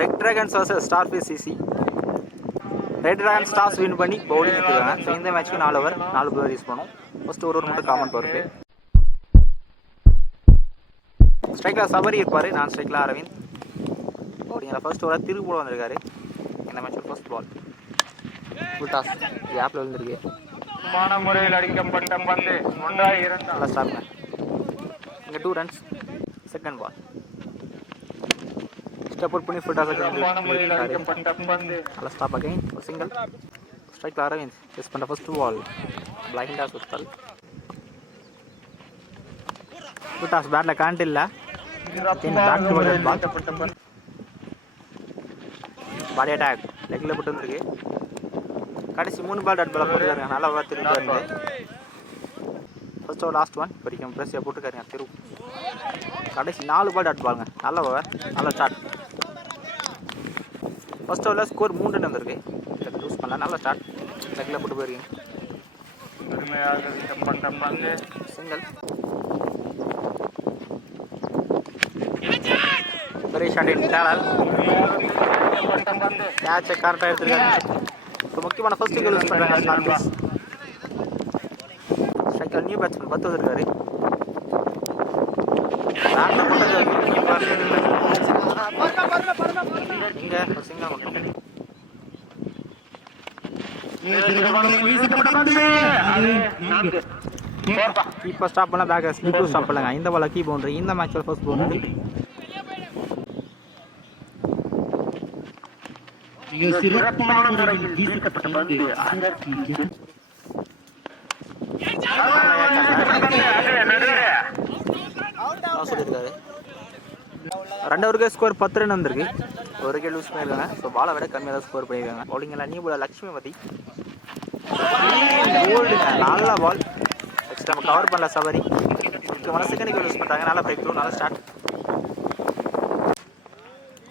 Red dragons versus starfish CC. Red dragon stars win பண்ணி bowling எடுத்துருக்காங்க. So இந்த மேட்ச்சுக்கு 4 ஓவர் 4 பேர் யூஸ் பண்ணும். ஃபஸ்ட்டு ஒரு மட்டும் காமன் பவர் பிளே. ஸ்ட்ரைக்கில் சபரி இருப்பார், நான் ஸ்ட்ரைக்கில் அரவிந்த். பவுலிங்கில் ஃபர்ஸ்ட் ஓவர் திருப்பூர் வந்திருக்காரு. இந்த மேட்ச்சில் ஃபர்ஸ்ட் பால் ஃபுல் டாஸ் கேப்பில் விழுந்திருக்கு. முறையில் அடிக்கப்பட்ட பந்து நல்லா ஸ்டாப்ங்க. இங்கே 2 runs. Second ball step out பண்ணி ஃபுல் டாஸ் நல்லா ஸ்டாப் அகைன். ஒரு சிங்கிள். ஸ்ட்ரைக்கில் அரவிந்த் செஸ் பண்ணுற ஃபர்ஸ்ட் பால் பிளைண்ட் டாஸ் கொடுத்தாரு. ஃபுல் டாஸ் பேட்டில் கரண்ட் இல்லை. பாடி அட்டாக் லெக்கில் போட்டு வந்துருக்கு. கடைசி 3 பால் டாட் பால் போட்டுருக்காருங்க. நல்லா திருப்பி ஃபர்ஸ்ட் ஓவர் லாஸ்ட் ஒன் வரைக்கும் ப்ரெஸ்ஸியாக போட்டுருக்காருங்க. திரு கடைசி 4 பால் டாட் பாலுங்க. நல்ல ஓவர், நல்ல ஸ்டார்ட். ஃபர்ஸ்ட் ஓவரில் ஸ்கோர் 3 ரன் வந்திருக்கு. யூஸ் பண்ணலாம். நல்ல ஸ்டார்ட். லெக்கில் போட்டு போயிருக்கீங்க. சிங்கிள். பெரிய ஷாட் டேலல் கேட்சை கரெக்டாக எடுத்துருக்காங்க. ஸோ முக்கியமான ஃபர்ஸ்ட் விக்கெட் யூஸ் பண்ணுறாங்க ஸ்டார்ஃபிஷ். ஸ்ட்ரைக்கர் நியூ பேட்ஸ்மேன் 10 வந்திருக்காரு. இங்கே ஒரு சிங்கிள் மட்டும். கீப்பர் ஸ்டாப் பண்ணலாம். பேக்கர் ஸ்லிப்பு ஸ்டாப் பண்ணலாங்க. இந்த பால் கீ பவுண்டரி. இந்த மேட்சோட ஃபர்ஸ்ட் பவுண்டரி. சொல்லியிருக்காரு. 2 ஓவருக்கு ஸ்கோர் 10 ரன் வந்திருக்கு. ஒரு விக்கெட் லூஸ் பண்ணியிருக்காங்க. ஸோ பாலை விட கம்மியாக தான் ஸ்கோர் பண்ணியிருக்காங்க. பவுலிங்கில் நியூ பால் லட்சுமிபதி கோல்டுங்க. நல்ல பால். நெக்ஸ்ட் நம்ம கவர் பண்ணல சபரி. முக்கியமான செகண்ட் விக்கெட் யூஸ் பண்ணுறாங்க. நல்லா பிரேக் த்ரூ, நல்லா ஸ்டார்ட்.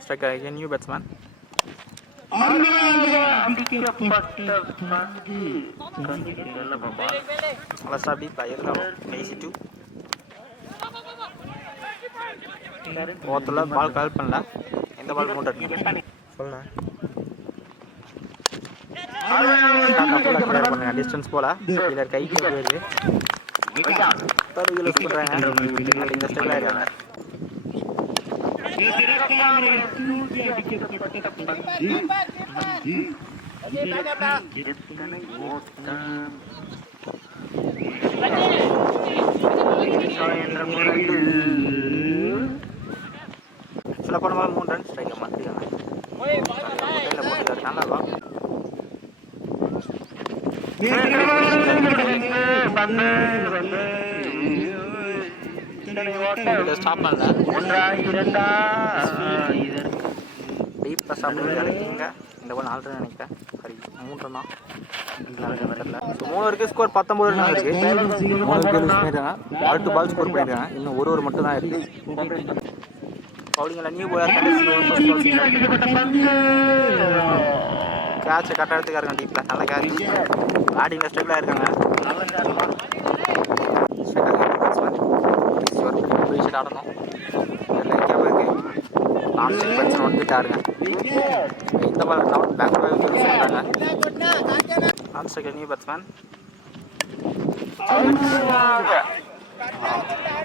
Striker new batsman. நல்லா ஸ்டாப் டீப் இருந்தாலும் ஈஸி 2. ஓவரில் பால் கால் பண்ணல. எந்த பால் மூட்டை சொல்லுங்கள். டிஸ்டன்ஸ் போல கீழே கைக்கு போயிடுது. யூஸ் பண்ணுறாங்க. இந்த ஸ்டைலாக இருக்காங்க. சில படமாக 3 ரன் ஸ்ட்ரைக்கை மாற்றிருக்காங்க. நல்லா ஸ்டாப் பண்ணல. டீப்பாக சாப்பிடுங்க. இந்த பால் 4 ரன் நினைக்கிறேன். சரி 3 ரன் தான். 3 ஓவருக்கு ஸ்கோர் 19 ரன் இருக்குது. 3 விக்கெட் யூஸ் பண்ணியிருக்காங்க. 2 பால் ஸ்கோர் பண்ணியிருக்காங்க. இன்னும் ஒரு ஓவர் மட்டும் தான் இருக்குது. பவுலிங்கில் நியூ பாலர் கேட்சை கரெக்டாக எடுத்துக்காருங்க. டீப்பில் நல்ல கேட்ச். பேட்டிங்கில் ஸ்டெப்பில் இருக்காங்க. ஆடணும். வந்துட்டாருங்க. இந்த பால் பேக் சொல்கிறாங்க. நான் ஸ்ட்ரைக்கர் நியூ பேட்ஸ்மேன்.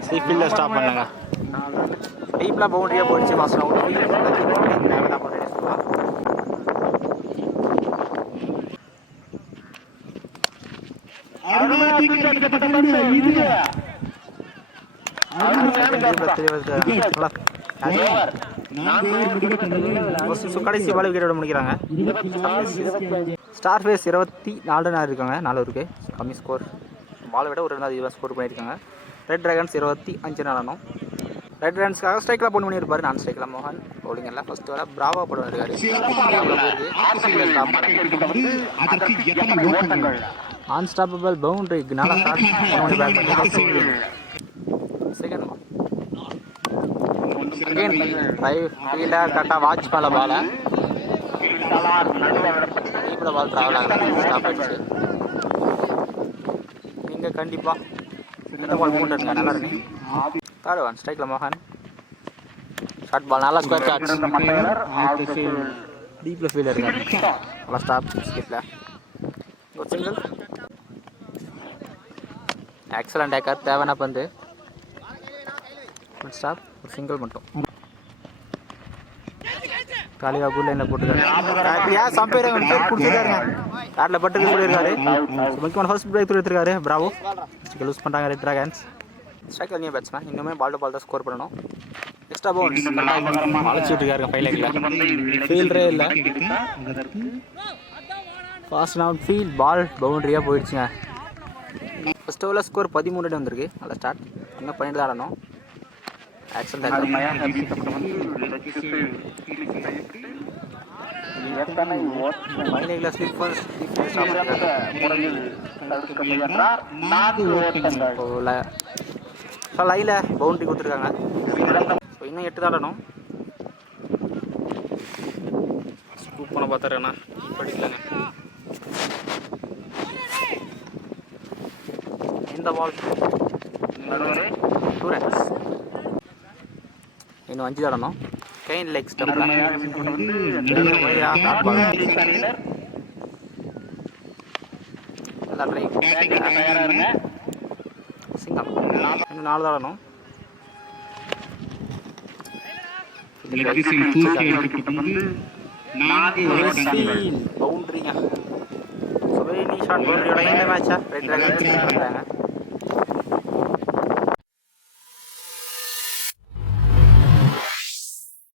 ஃபீல்டில் ஸ்டாப் பண்ணுங்க. டீப்பில் பவுண்டரியாக போயிடுச்சு. Master out. தேவையான பவுண்டரி சொல்லலாம். கடைசி பால் விக்கெட்டோட முடிக்கிறாங்க. ஸ்டார்ஃபிஷ் 24 ரன் இருக்காங்க. 4 ஓவருக்கு கம்மி ஸ்கோர். பாலை விட ஒரு 2 ரன் ஸ்கோர் பண்ணியிருக்காங்க. ரெட் டிராகன்ஸ் 25 ரன் ஆனோம். ரெட் டிராகன்ஸ்க்காக ஸ்ட்ரைக்கில் போன் பண்ணியிருப்பாரு. நான் ஸ்ட்ரைக்கில் மோகன். பவுலிங் எல்லாம் ஃபர்ஸ்ட் வர பிராவா போட இருக்காரு. Unstoppable boundary. நல்லா செகண்ட் பால் அகைன் ஃபீல்டர் கரெக்டாக வாட்ச் பண்ணல பால. டீப்பில் பால் ட்ராவல் ஆகலாம். ஸ்டாப் ஆகிடுச்சு. நீங்கள் கண்டிப்பாக இந்த பால் மூட்டை நல்லா இருக்கு. தேர்ட் ஒன் ஸ்ட்ரைக்கில் மோகன். ஷார்ட் பால் நல்லா ஸ்கொயர் ஷாட் டீப்பில் ஃபீல் இருக்காங்க நல்லா ஸ்டாப் ஸ்கிப்பில் ஒரு சிங்கிள் எக்ஸலண்ட் டேக்கர் தேவைன்னா பந்து ஸ்டாப் ஒரு சிங்கிள் மட்டும் காலியாக குட் லைனில் போட்டுருக்காரு ஏன் சம்பேர் கொடுத்துருக்காருங்க காட்டில் பட்டுக்கு சொல்லியிருக்காரு முக்கியமான ஃபர்ஸ்ட் பிரேக் எடுத்துருக்காரு பிராவோ லூஸ் பண்ணுறாங்க red dragons striker new batsman இன்னுமே பால் டு பால் தான் ஸ்கோர் பண்ணணும் எக்ஸ்ட்ரா பவுன்ஸ் அழைச்சி விட்டுருக்காருங்க ஃபைவ் லேக்கில் ஃபீல்டரே இல்லை ஃபாஸ்ட் அவுட் ஃபீல்ட் பால் பவுண்ட்ரியாக போயிடுச்சுங்க ஃபர்ஸ்ட் ஓவரில் ஸ்கோர் 13 வந்திருக்கு நல்லா ஸ்டார்ட் இன்னும் 12 தான் ஆடணும் ஆக்சன் மைலேஜில் ஸ்லிப்பர் லைனில் பவுண்ட்ரி கொடுத்துருக்காங்க ஸோ இன்னும் 8 தான் ஆடணும் ஸ்கூப் பண்ண பார்த்தாருண்ணா படிக்கலங்க இந்த பால் 2 ரன்ஸ் இன்னும் 5 தான் ஆடணும் கெயின் லெக் ஸ்டம்பில் நல்லா ட்ரை சிங்கம் இன்னும் 4 தான் ஆடணும் பவுண்ட்ரிங்க ஸோ வெரி ஷார்ட் பவுண்ட்ரியோட இந்த மேட்சா ரெட் ட்ராகன்ஸ் பண்ணுறாங்க